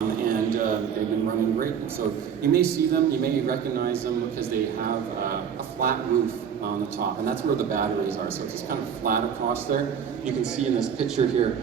and they've been running great. So you may see them, you may recognize them because they have a flat roof on the top, and that's where the batteries are. So it's just kind of flat across there. You can see in this picture here,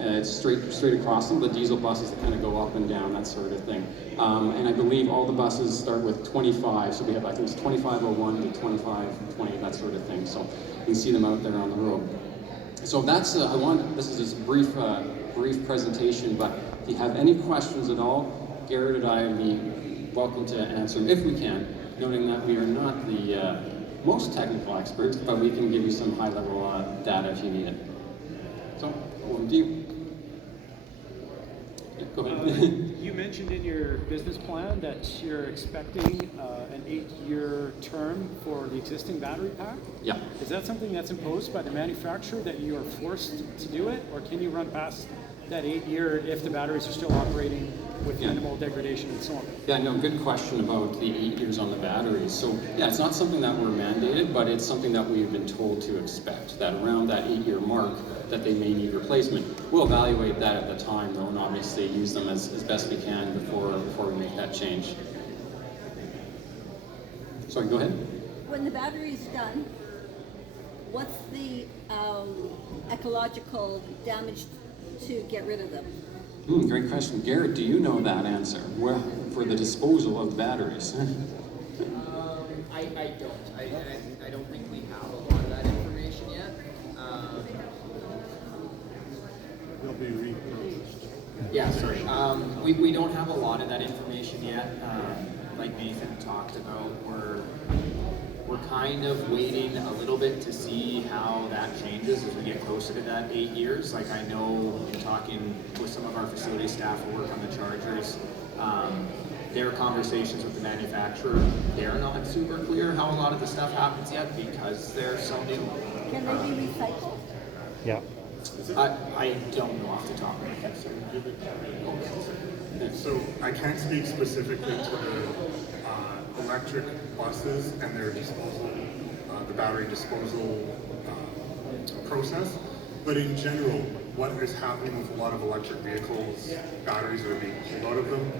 it's straight across them. The diesel buses that kind of go up and down, that sort of thing. And I believe all the buses start with 25. So we have, I think it's 2501 to 2520, that sort of thing. So you can see them out there on the road. So that's, this is just a brief presentation, but if you have any questions at all, Garrett and I would be welcome to answer them if we can, noting that we are not the most technical experts, but we can give you some high-level data if you need it. So, over to you. Yeah, go ahead. You mentioned in your business plan that you're expecting an 8-year term for the existing battery pack. Yeah. Is that something that's imposed by the manufacturer, that you are forced to do it, or can you run past that 8-year if the batteries are still operating with minimal degradation and so on? Yeah, no, good question about the 8 years on the batteries. So yeah, it's not something that we're mandated, but it's something that we've been told to expect, that around that 8-year mark that they may need replacement. We'll evaluate that at the time though, and obviously use them as best we can before we make that change. Sorry, go ahead. When the battery's done, what's the ecological damage to get rid of them? Great question. Garrett, do you know that answer? Well, for the disposal of batteries? I don't. I don't think we have a lot of that information yet. They'll be repurposed. Yeah, sorry. We don't have a lot of that information yet. Like Nathan talked about, we're kind of waiting a little bit to see how that changes as we get closer to that 8 years. Like I know in talking with some of our facility staff who work on the chargers, their conversations with the manufacturer, they're not super clear how a lot of the stuff happens yet because they're so new. Can they be recycled? Yeah. I don't know off the top of my head, sir. So I can't speak specifically to the electric buses and their disposal, the battery disposal process, but in general, what is happening with a lot of electric vehicles, batteries that are being pulled out of them,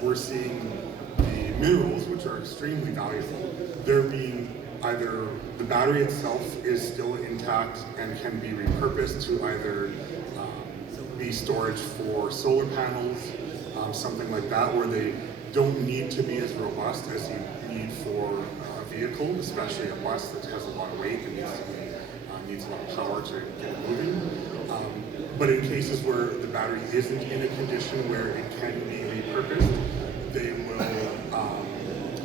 we're seeing the minerals, which are extremely valuable, they're being either the battery itself is still intact and can be repurposed to either be storage for solar panels, something like that, where they don't need to be as robust as you need for a vehicle, especially a bus that has a lot of weight and needs a lot of power to get it moving. But in cases where the battery isn't in a condition where it can be repurposed, they will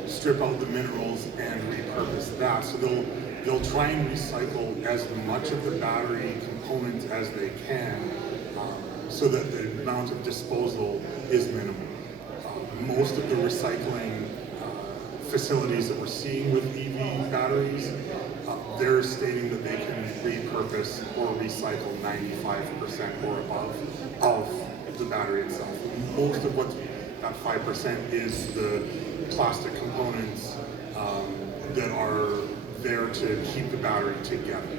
strip out the minerals and repurpose that. So they'll try and recycle as much of the battery components as they can, so that the amount of disposal is minimal. Most of the recycling facilities that we're seeing with EV batteries, they're stating that they can repurpose or recycle 95% or above of the battery itself. Most of what that 5% is the plastic components that are there to keep the battery together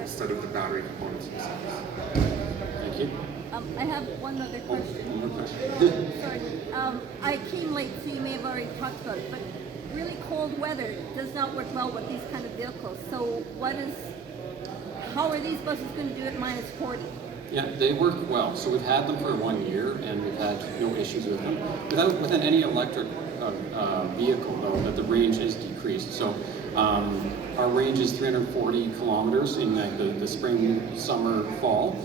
instead of the battery components themselves. Thank you. I have one other question. One more question. Sorry. I came late, so you may have already talked about it, but really cold weather does not work well with these kind of vehicles. So how are these buses going to do it minus 40? Yeah, they work well. So we've had them for 1 year, and we've had no issues with them. Within any electric vehicle, though, that the range is decreased. So our range is 340 kilometers in the spring, summer, fall.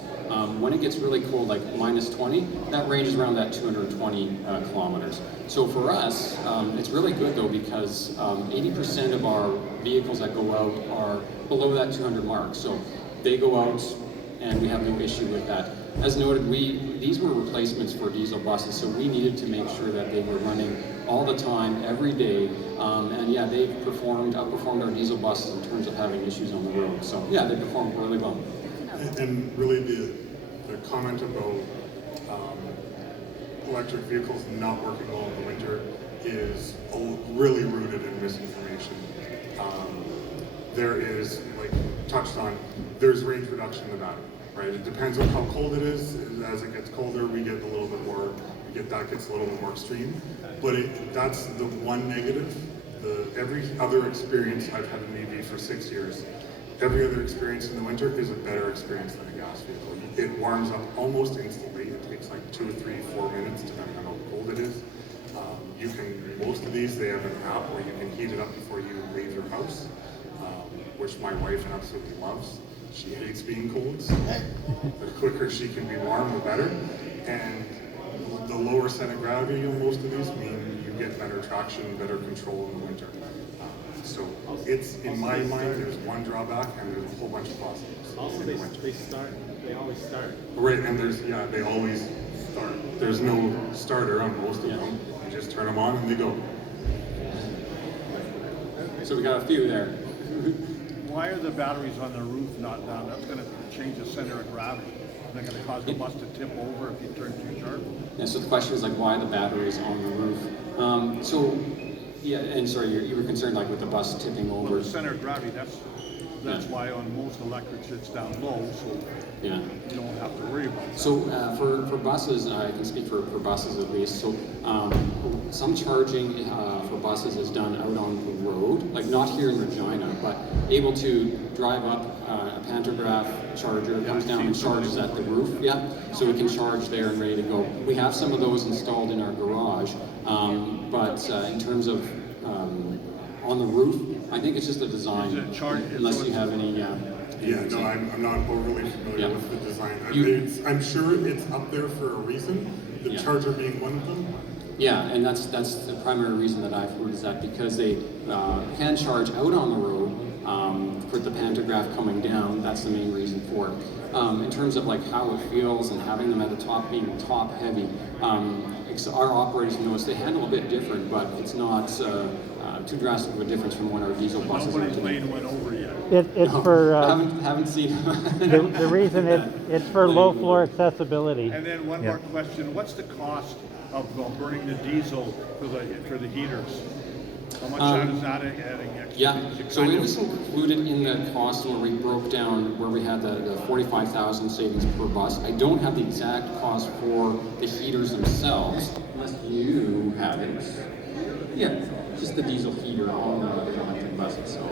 When it gets really cold, like minus 20, that range is around that 220 kilometers. So for us, it's really good though, because 80% of our vehicles that go out are below that 200 mark. So they go out and we have no issue with that. As noted, these were replacements for diesel buses, so we needed to make sure that they were running all the time, every day. And yeah, they outperformed our diesel buses in terms of having issues on the road. So yeah, they performed really well. And really the comment about electric vehicles not working well in the winter is really rooted in misinformation. There is, like touched on, there's range reduction in the battery. right? It depends on how cold it is. As it gets colder, we get a little bit more. That gets a little bit more extreme. But that's the one negative. Every other experience, I've had an EV for 6 years. Every other experience in the winter is a better experience than a gas vehicle. It warms up almost instantly. It takes like 2, 3, 4 minutes depending on how cold it is. Most of these, they have an app where you can heat it up before you leave your house, which my wife absolutely loves. She hates being cold, so the quicker she can be warm, the better. And the lower center of gravity on most of these mean you get better traction, better control in the winter. So it's, in my mind, there's one drawback and there's a whole bunch of positives. Also, they always start. Right, and they always start. There's no starter on most of them. You just turn them on and they go. So we got a few there. Why are the batteries on the roof not down? That's going to change the center of gravity. Is that going to cause the bus to tip over if you turn too sharp? Yeah, so the question is like why the batteries on the roof. Yeah, and sorry, you were concerned like with the bus tipping Well, over. the center of gravity, that's why on most electrics it's down low, so Yeah. you don't have to worry about that. So for buses, I can speak for buses at least. So some charging for buses is done out on the road, like not here in Regina, but able to drive up a pantograph charger, comes down and charges at the roof. Yeah, so we can charge there and ready to go. We have some of those installed in our garage, but in terms of on the roof, I think it's just a design. Is it charged? Unless you have any. Yeah, no, I'm not overly familiar Yeah. with the design. You- I'm sure it's up there for a reason, the Yeah. charger being one of them. Yeah, and that's the primary reason that I've heard is that because they can charge out on the road for the pantograph coming down. That's the main reason for it. In terms of like how it feels and having them at the top being top heavy, our operators notice they handle a bit different, but it's not too drastic of a difference from what our diesel buses are Nobody's today. laid one over yet. It's for, haven't seen. the reason it's for low floor accessibility. And then one more question, what's the cost of burning the diesel for the heaters? How much is that adding extra? Yeah, Is it so kind it of- was included in the cost where we broke down where we had the 45,000 savings per bus. I don't have the exact cost for the heaters themselves, unless you have it. Yeah, just the diesel heater on the electric bus itself.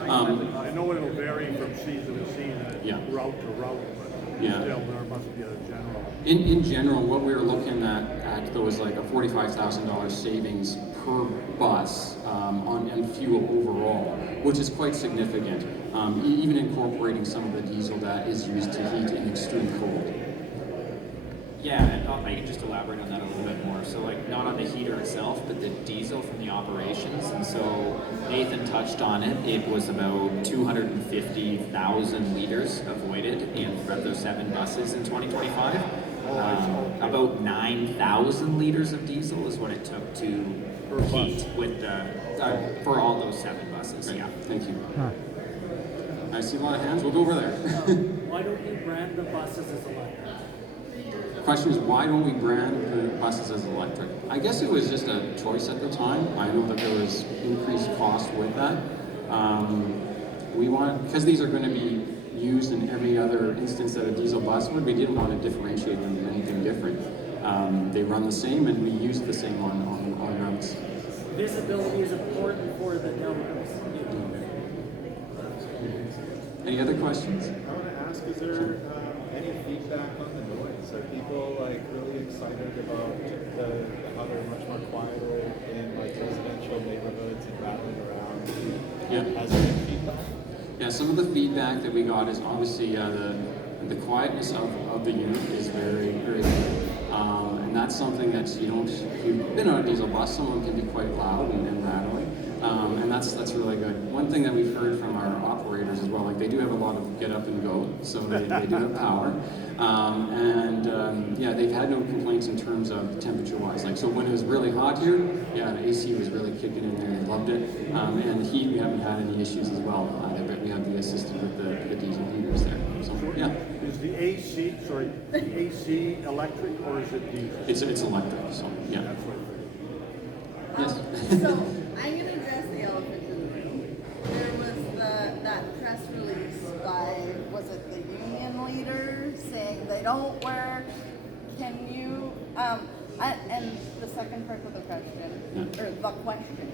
I know it'll vary from season to season, Yeah. route to route, but Yeah. still there must be a general. In general, what we were looking at though was like a $45,000 savings per bus on fuel overall, which is quite significant, even incorporating some of the diesel that is used to heat in extreme cold. Yeah, and I can just elaborate on that a little bit more. So like not on the heater itself, but the diesel from the operations. And so Nathan touched on it. It was about 250,000 liters avoided in those 7 buses in 2025. About 9,000 liters of diesel is what it took to heat with the for all those 7 buses. Right. Yeah. Thank you. I see a lot of hands. We'll go over there. Why don't you brand the buses as electric? The question is, why don't we brand the buses as electric? I guess it was just a choice at the time. I know that there was increased cost with that. We wanted, because these are going to be used in every other instance that a diesel bus would, we didn't want to differentiate them in anything different. They run the same and we use the same on routes. Visibility is important for the numbers. Any other questions? I want to ask, is there any feedback on the noise? Are people like really excited about how they're much more quieter in like residential neighborhoods and rattling around? Yeah. Has there been feedback? Yeah, some of the feedback that we got is obviously the quietness of the unit is very, very good. And that's something that you don't, if you've been on a diesel bus, someone can be quite loud and rattling. And that's really good. One thing that we've heard from our operators as well, like they do have a lot of get up and go, so they do have power. Yeah, they've had no complaints in terms of temperature-wise. Like, so when it was really hot here, yeah, the AC was really kicking in there. They loved it. And heat, we haven't had any issues as well. We have the assisted with the diesel heaters there. So, yeah. Is the AC electric or is it diesel? It's electric, so, yeah. That's what Yes. So I'm going to address the elephant in the room. There was that press release by, was it the union leaders they don't work. Can you, and the second part of the question, or the question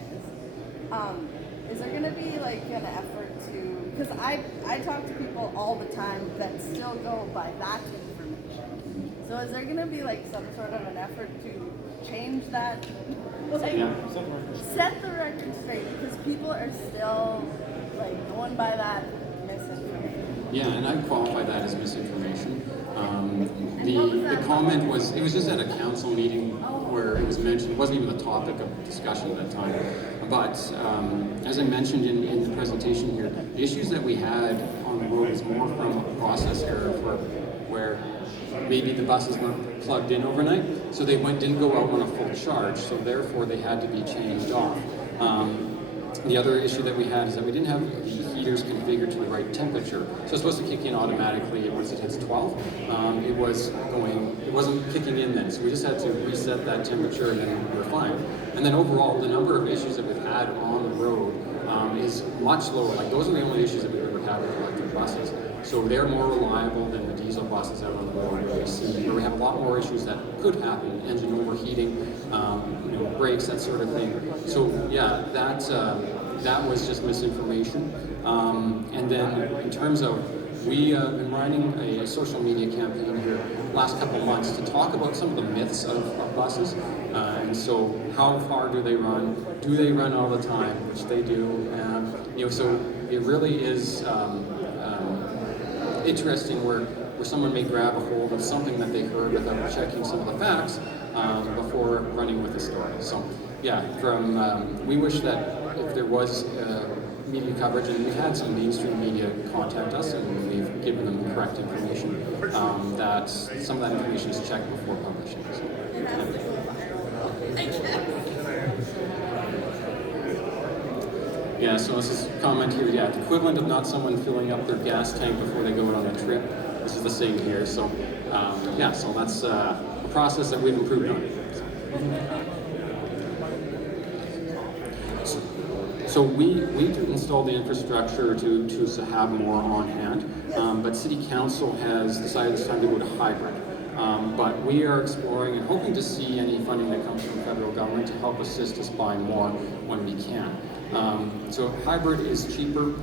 is there gonna be like an effort to, because I talk to people all the time that still go by that information. So is there gonna be like some sort of an effort to change that? Like, set the record straight, because people are still like going by that misinformation. Yeah, and I qualify that as misinformation. The comment was, it was just at a council meeting where it was mentioned, it wasn't even the topic of discussion at that time. But as I mentioned in the presentation here, the issues that we had on the road is more from a process error where maybe the buses weren't plugged in overnight, so they didn't go out on a full charge, so therefore they had to be changed off. The other issue that we had is that we didn't have the heaters configured to the right temperature. So it's supposed to kick in automatically once it hits 12. It wasn't kicking in then, so we just had to reset that temperature and then we were fine. And then overall, the number of issues that we've had on the road is much lower. Like those are the only issues that we've ever had with electric buses. So they're more reliable than the diesel buses out on the road where we have a lot more issues that could happen, engine overheating, brakes, that sort of thing. So yeah, that was just misinformation. And then in terms of, we have been running a social media campaign here last couple of months to talk about some of the myths of buses. And so how far do they run? Do they run all the time? Which they do. So it really is interesting where someone may grab a hold of something that they heard without checking some of the facts before running with the story. So yeah, we wish that if there was media coverage, and we've had some mainstream media contact us and we've given them the correct information, that some of that information is checked before publishing. So, It has to go viral. I guess. yeah, so this is a comment here, yeah, the equivalent of not someone filling up their gas tank before they go out on a trip. This is the same here, so yeah, so that's a process that we've improved on. So we do install the infrastructure to have more on hand, but City Council has decided it's time to go to hybrid. But we are exploring and hoping to see any funding that comes from federal government to help assist us buy more when we can. So hybrid is cheaper,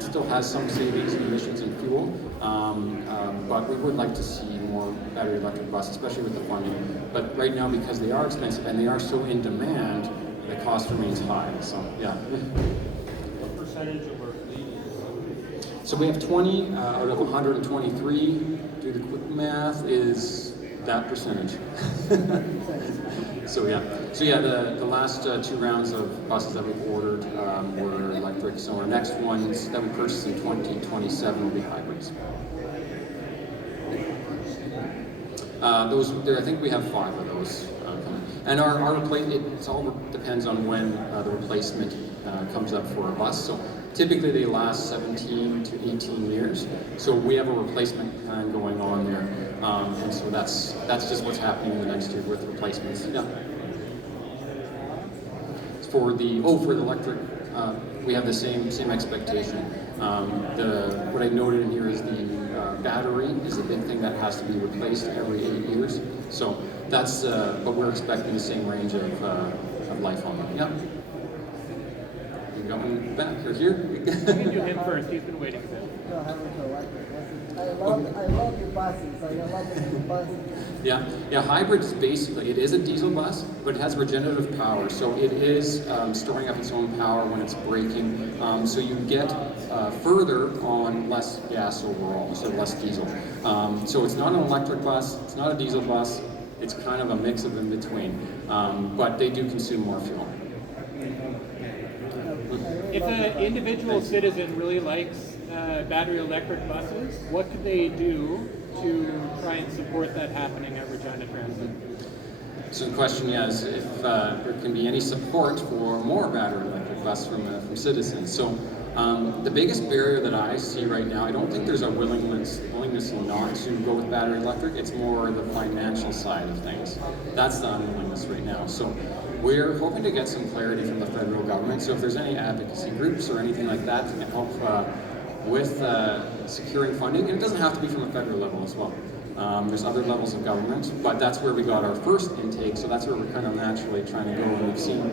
still has some savings in emissions and fuel, but we would like to see more battery electric buses, especially with the funding. But right now, because they are expensive and they are so in demand, the cost remains high. So yeah. What percentage of our fleet is? So we have 20 out of 123. Do the quick math, is that percentage. So yeah, the last 2 rounds of buses that we've ordered were electric. So our next ones that we purchase in 2027 will be hybrids. I think we have 5 of those coming. And our replacement, it all depends on when the replacement comes up for a bus. So typically they last 17 to 18 years. So we have a replacement plan going on there. And so that's just what's happening in the next year with replacements. Yeah. For the electric, we have the same expectation. What I noted in here is the battery is the big thing that has to be replaced every 8 years. So that's, but we're expecting the same range of life on them. Yeah. You got one back or here? You can do him first. He's been waiting for that. I love your buses. I love the buses. Yeah, hybrid is basically, it is a diesel bus, but it has regenerative power. So it is storing up its own power when it's braking. So you get further on less gas overall, so less diesel. So it's not an electric bus, it's not a diesel bus, it's kind of a mix of in between. But they do consume more fuel. If an individual citizen really likes battery electric buses, what could they do to try and support that happening at Regina Transit? So the question is if there can be any support for more battery electric buses from citizens. So the biggest barrier that I see right now, I don't think there's a willingness not to go with battery electric. It's more the financial side of things. That's the unwillingness right now. So we're hoping to get some clarity from the federal government. So if there's any advocacy groups or anything like that can help with securing funding, and it doesn't have to be from the federal level as well. There's other levels of government, but that's where we got our first intake, so that's where we're kind of naturally trying to go. And we've seen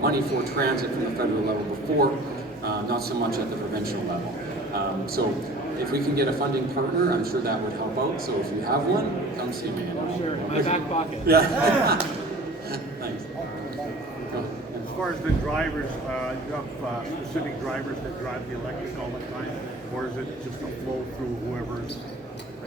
money for transit from the federal level before, not so much at the provincial level. So if we can get a funding partner, I'm sure that would help out. So if you have one, come see me. Sure, my back pocket. Yeah. Thanks. As far as the drivers, you have specific drivers that drive the electric all the time, or is it just a flow through whoever's?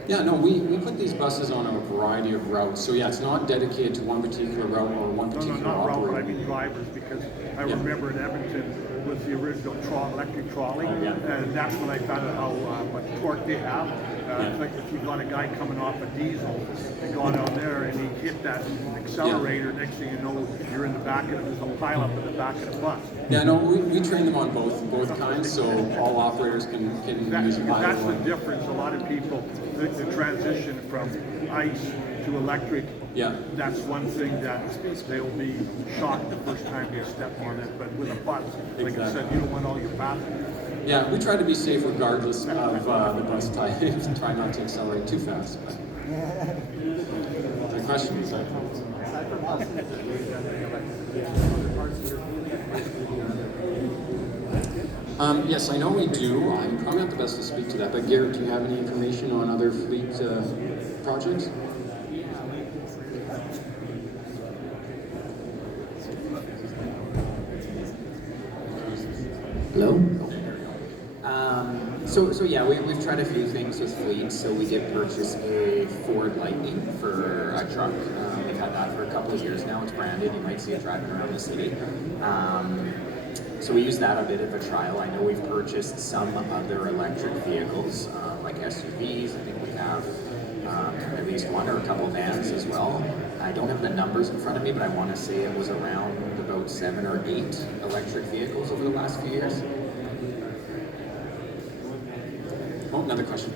Yeah, no, we put these buses on a variety of routes. So yeah, it's not dedicated to one particular route or one No, particular not route, but I operator. mean drivers, because I Yeah. remember in Edmonton with the original electric trolley, Yeah. and that's when I found out how much torque they have. It's like if you got a guy coming off a diesel and gone out there and he hit that accelerator, next thing you know, you're in the back of it, there's a pile up in the back of the bus. Yeah, no, we train them on both kinds, so all operators can use either That's the one. difference. A lot of people, the transition from ice to electric, Yeah. that's one thing that they'll be shocked the first time they step on it. But with a bus, like I said, you don't want all your passengers. Yeah, we try to be safe regardless of the bus type. Try not to accelerate too fast. But. The question is, yes, I know we do. I'm probably not the best to speak to that. But Garrett, do you have any information on other fleet projects? Hello? So yeah, we've tried a few things with fleets. So we did purchase a Ford Lightning for a truck. We've had that for a couple of years now. It's branded. You might see it driving around the city. So we used that a bit of a trial. I know we've purchased some other electric vehicles, like SUVs. I think we have at least one or a couple of vans as well. I don't have the numbers in front of me, but I want to say it was around about 7 or 8 electric vehicles over the last few years. Oh, another question.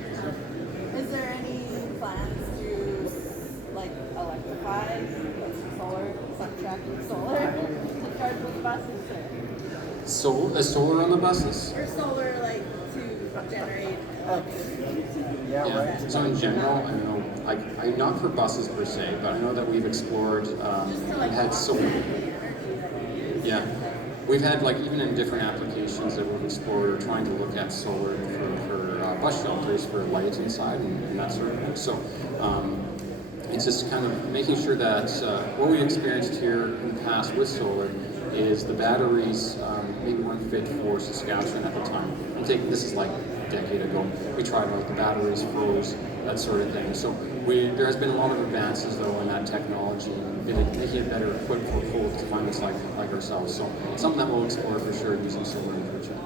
Is there any plans to like electrify, like solar, subtract solar to charge those buses? Solar on the buses? Or solar like to generate electricity? Yeah. So in general, I know, I'm not for buses per se, but I know that we've explored, Just to like we've had solar. the energy that you use. Yeah. We've had, like, even in different applications that we've explored, or trying to look at solar for bus shelters for lights inside and that sort of thing. So it's just kind of making sure that what we experienced here in the past with solar is the batteries maybe weren't fit for Saskatchewan at the time. This is like a decade ago. We tried like the batteries froze, that sort of thing. So there has been a lot of advances though in that technology, making it better equipped for folks to find us like ourselves. So it's something that we'll explore for sure using solar in the future.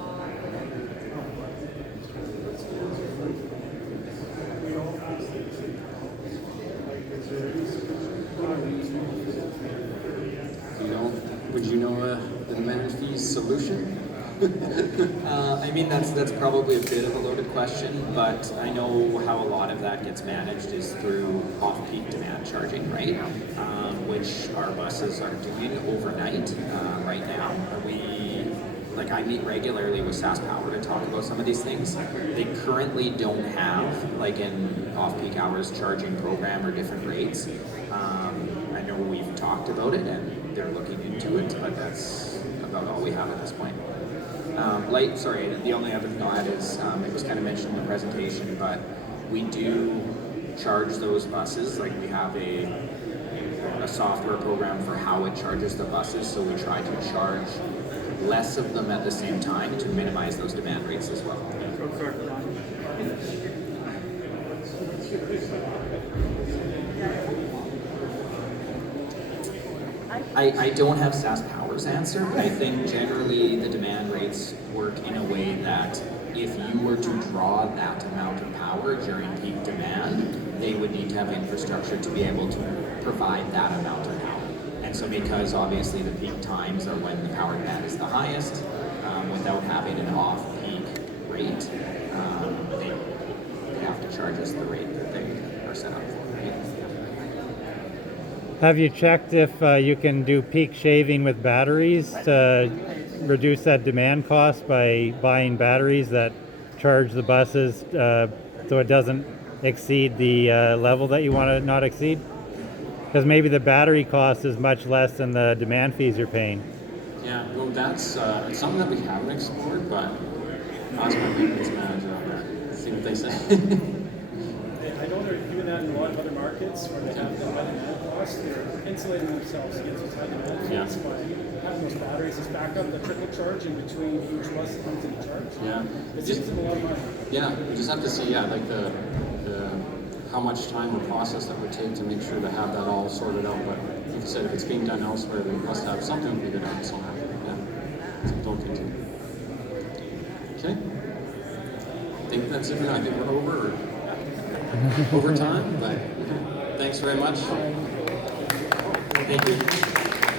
Would you know the demand fees solution? I mean, that's probably a bit of a loaded question, but I know how a lot of that gets managed is through off-peak demand charging, right? Which our buses are doing overnight right now. I meet regularly with SAS Power to talk about some of these things. They currently don't have, like in off-peak hours, charging program or different rates. I know we've talked about it and they're looking into it, but that's about all we have at this point. The only other thought is, it was kind of mentioned in the presentation, but we do charge those buses, like we have a software program for how it charges the buses, so we try to charge less of them at the same time to minimize those demand rates as well. I don't have SAS Power's answer. I think generally the demand rates work in a way that if you were to draw that amount of power during peak demand, they would need to have infrastructure to be able to provide that amount of power. And so because obviously the peak times are when the power demand is the highest, without having an off-peak rate, they have to charge us the rate that they are set up for. Right? Have you checked if you can do peak shaving with batteries to reduce that demand cost by buying batteries that charge the buses so it doesn't exceed the level that you want to not exceed? Because maybe the battery cost is much less than the demand fees you're paying. Yeah, well, that's it's something that we haven't explored, but I'll ask my maintenance manager on that. See what they say. I know they're doing that in a lot of other markets where they have the high demand costs. They're insulating themselves against those high demand costs by having those batteries as backup, the trickle charge in between each bus that comes into charge. Yeah. It saves them a lot of money. Yeah, we just have to see, like the how much time or process that would take to make sure to have that all sorted out. But like you said, if it's being done elsewhere, we must have something figured out somewhere. Yeah. So don't continue. Okay. I think that's it for now. I think we're over time, but thanks very much. Thank you.